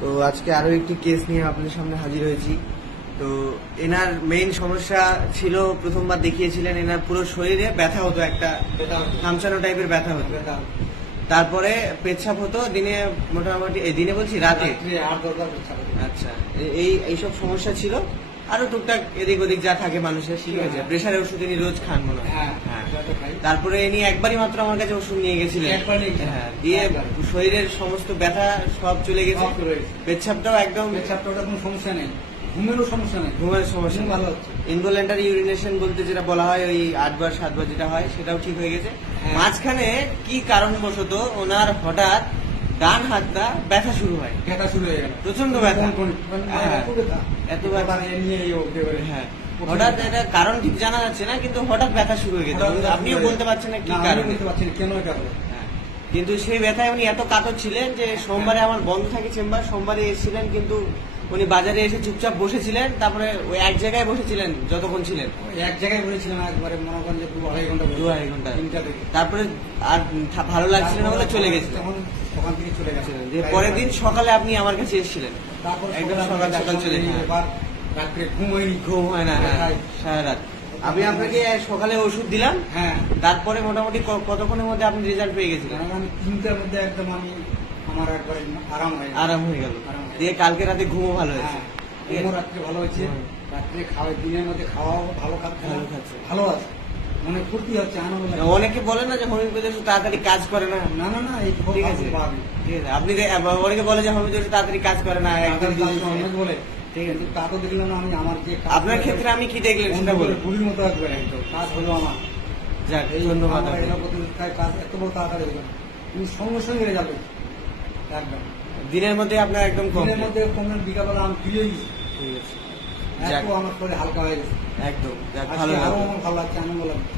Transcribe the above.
তো আজকে আরো একটি কেস নিয়ে আপনাদের সামনে হাজির হয়েছি। তো এনার মেইন সমস্যা ছিল, প্রথমবার দেখিয়েছিলেন এনার পুরো শরীরে ব্যথা হতো, একটা খামচানো টাইপের ব্যথা হতো, তারপরে পেচ্ছাপ হতো দিনে, মোটামুটি দিনে বলছি রাতে। আচ্ছা, এইসব সমস্যা ছিল, আরো টুকটাক এদিক ওদিক যা থাকে মানুষের, ঠিক আছে। প্রেশারের ওষুধ ইনি রোজ খান মনে হয়। তারপরে ইনি একবারই মাত্র আমার কাছে ওষুধ নিয়ে গেছিলেন, হ্যাঁ, দিয়ে শরীরের সমস্ত ব্যথা সব চলে গেছে, পেচ্ছাপটাও একদম, কোনো সমস্যা নেই, ঘুমেরও সমস্যা নেই, ঘুমের সমস্যা ভালো হচ্ছে। ইনভলিউন্টারি ইউরিনেশন বলতে যেটা বলা হয়, ওই 8 বার 7 বার যেটা হয়, সেটাও ঠিক হয়ে গেছে। মাঝখানে কি কারণবশত ওনার হঠাৎ ডান হাতটা ব্যথা শুরু হয়, প্রচন্ড ব্যথা, এত ব্যথা। হ্যাঁ, হঠাৎ এটা কারণ ঠিক জানা যাচ্ছে না, কিন্তু হঠাৎ ব্যথা শুরু হয়ে গেছে, আপনিও বলতে পারছেন না কি কারণ, কেন। কিন্তু সেই ব্যথায় উনি এত কাতর ছিলেন যে সোমবারে আমার বন্ধ থাকে চেম্বার, সোমবারে এসেছিলেন, কিন্তু উনি বাজারে এসে চুপচাপ বসেছিলেন, তারপরে ওই এক জায়গায় বসেছিলেন যতক্ষণ ছিলেন, এক জায়গায় বসেছিলেন একবারে মনে করেন যে 2-2.5 ঘন্টা, তারপরে আর ভালো লাগছিল না বলে চলে গেছিলেন, ওখান থেকে চলে গেছিলেন। পরের দিন সকালে আপনি আমার কাছে এসেছিলেন, একদম সকাল সকাল চলে, রাত্রে ঘুম হয় না, সারা রাত। আমি আপনাকে সকালে ওষুধ দিলাম, হ্যাঁ, তারপরে মোটামুটি কতক্ষণের মধ্যে আপনি রেজাল্ট পেয়ে গেছিলেন? আমি 3টার মধ্যে একদম আমার একবারে আরাম হয়ে গেল। দিয়ে কালকে রাতে ঘুমও ভালো হয়েছে, রাত্রে ভালো হয়েছে, রাত্রে খাওয়া, দিনের মধ্যে খাওয়াও ভালো খাচ্ছে, ভালো আছে, মনে ফুর্তি হচ্ছে, আনন্দ লাগে। অনেকে বলে না যে হোমিওপ্যাথি ওষুধ তাড়াতাড়ি কাজ করে না, না না না, এই ঠিক আছে, আপনি অনেকে বলে যে হোমিওপ্যাথি ওষুধ তাড়াতাড়ি কাজ করে না, অনেক বলে, ঠিক আছে, তা তো দেখলাম না আমি। আমার যে আপনার ক্ষেত্রে আমি কি দেখলেন সেটা বলে, গুলির মতো একবার একদম কাজ হলো আমার। যাক, ধন্যবাদ। কাজ এত বড় তাড়াতাড়ি হলো, তুমি সঙ্গে সঙ্গে যাবে একদম দিনের মধ্যে আপনার একদম দিনের মধ্যে কমের বিকালবেলা আমি ফিরে গেছি, ঠিক আছে, এত আমার শরীর হালকা হয়ে গেছে একদম, ভালো লাগছে, আনন্দ লাগছে।